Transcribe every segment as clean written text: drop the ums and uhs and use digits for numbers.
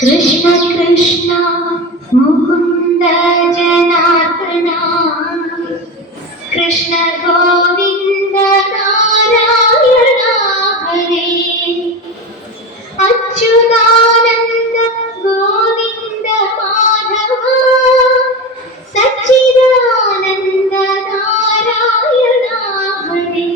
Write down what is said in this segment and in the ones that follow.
कृष्ण कृष्ण मुकुंद जनार्दना कृष्ण गोविंद नारायण हरे अच्युतानंद गोविंद माधव सच्चिदानंद नारायण हरे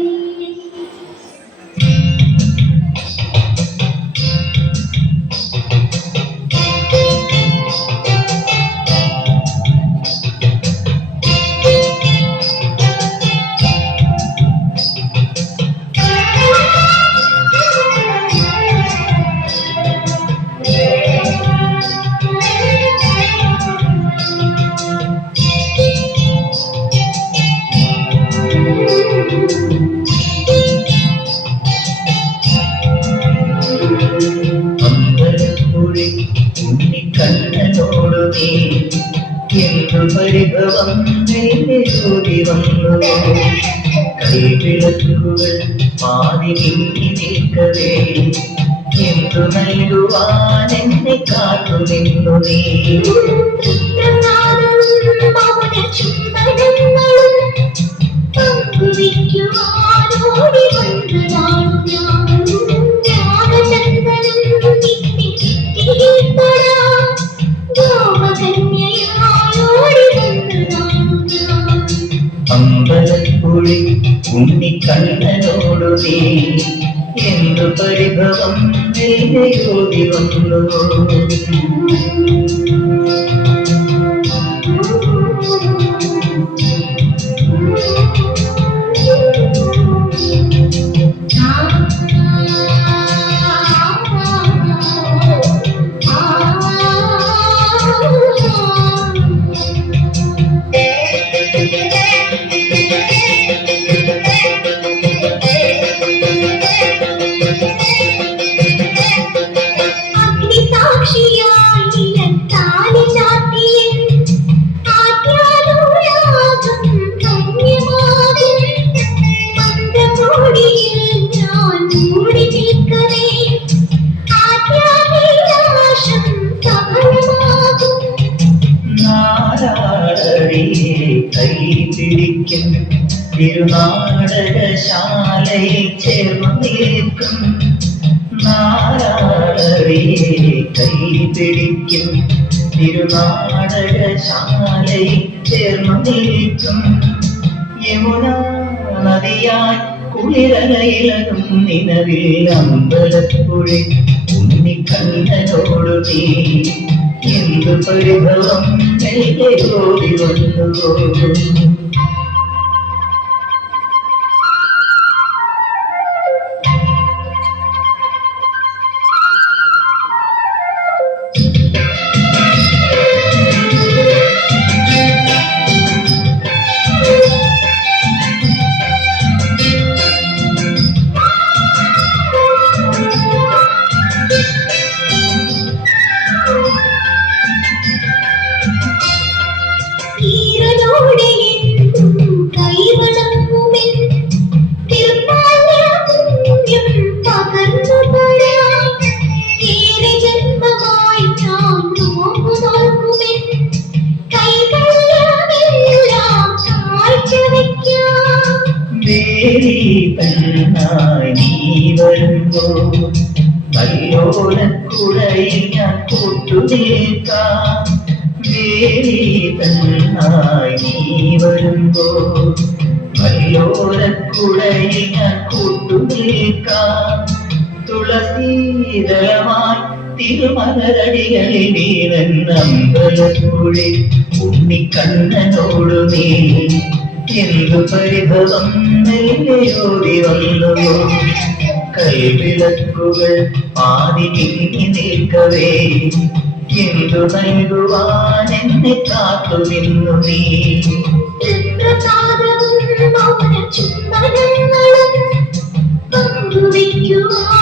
ഉണ്ണിക്കണ്ണനോടുനീ എന്തു പരിഭവം ഓടി വന്നു കൈവിളക്കുകൾ പാതി നീങ്ങി നിൽക്കവേ എന്തു നൽകുവാൻ എന്നെ കാത്തു നിന്നു നീ പങ്കുവയ്ക്കുവാനോടി വന്നതാണു ഞാൻ രാഗചന്ദനം അമ്പലപ്പുഴി ഉണ്ണിക്കണ്ണനോടു നീ എന്തു പരിഭവം ഓടി വന്നു കൈപിടിക്കും തിരുനാടകശാലയിൽ ചേർന്നു നിൽക്കും നാരായണിയെ കൈപിടിക്കും തിരുനാടകശാലയിൽ ചേർന്നു നിൽക്കും യമുന നദിയായി കുളിരലയിലും നിലവിൽ അമ്പലപ്പുഴി ഉണ്ണിക്കണ്ണനോടു നീ എന്തു പരിഭവം ഓടി വന്നു നീ വരുമ്പോൾ കല്ലോലക്കുഴയിൽ ഞാൻ കൂട്ടുനിൽക്കാം നീ വരുമ്പോൾ കല്ലോലക്കുഴയിൽ ഞാൻ കൂട്ടുനിൽക്കാം തുളസീതളമായി തിരുമലരടികളിൽ വീണമ്പലപ്പുഴി ഉണ്ണിക്കണ്ണനോടു നീ എന്തു പരിഭവം ഓടി വന്നു കൈവിളക്കുകൾ പാതി നീങ്ങി നിൽക്കവേ എന്തു നൽകുവാൻ എന്നെ കാത്തു നിന്നു നീ ചുംബനങ്ങളും പങ്കുവയ്ക്കുവാനോടി